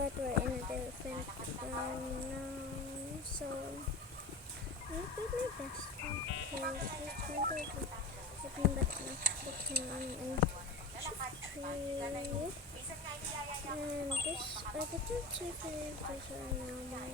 but we're in a different now. So I did my best because he's trying to hit me, but looking on and shift tree. And this, I didn't check if these are normal.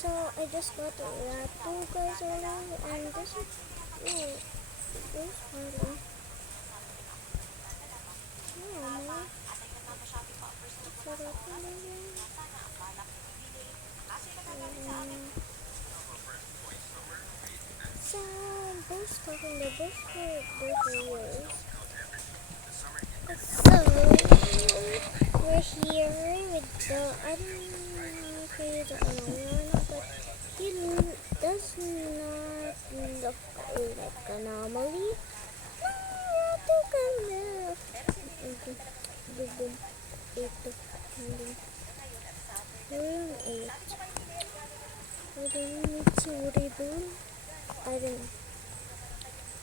So I just got two guys already, and this is harder. So both talking, they both for their years. So we're here with the, I don't know if he's an anomaly, but he does not look like an anomaly. I don't need to worry about. I don't know.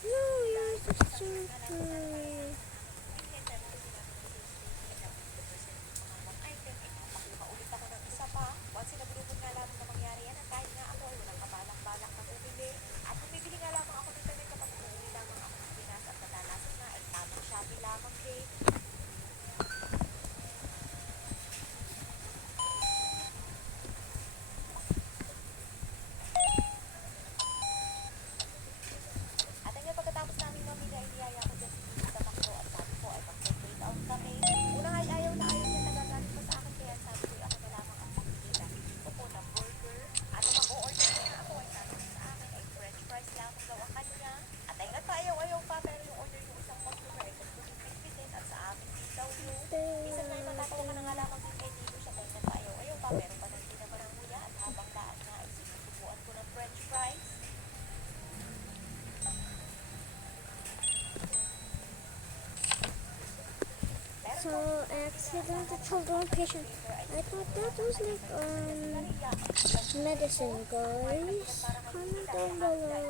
No, you're just super. So I accidentally told one patient. I thought that was like medicine, guys. Comment down below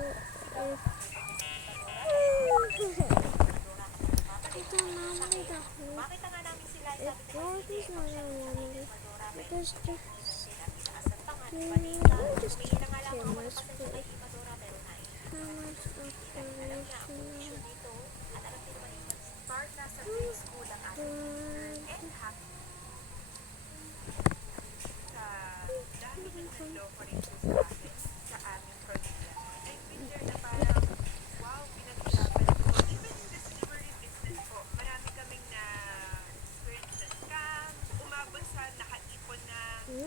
if ito normally the whole. If God is not normally, because just kill us You're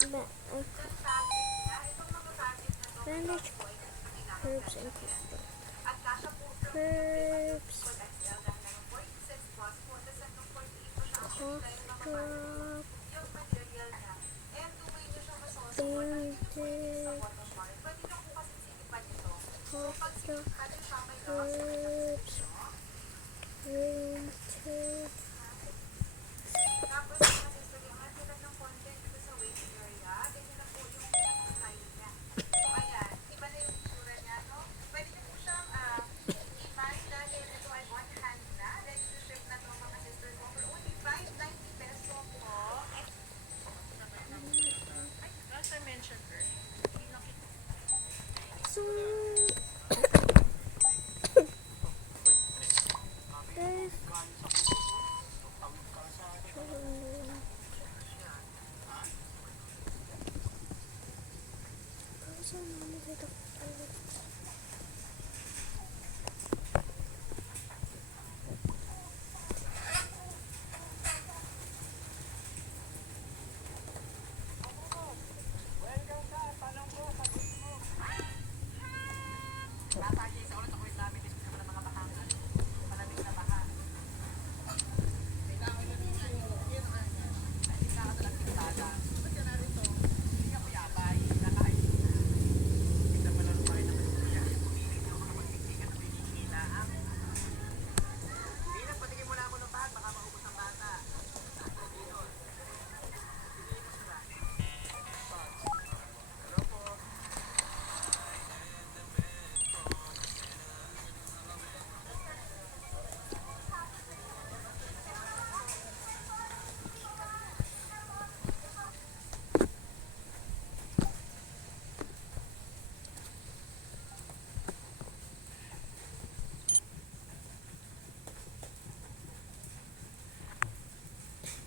not there for the hot dogs, bandage, herbs, and cooked herbs, cough drop, bandage, cough drop, herbs, winter. So, guys,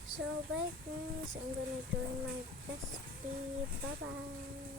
so bye guys, I'm gonna join my bestie. Bye bye.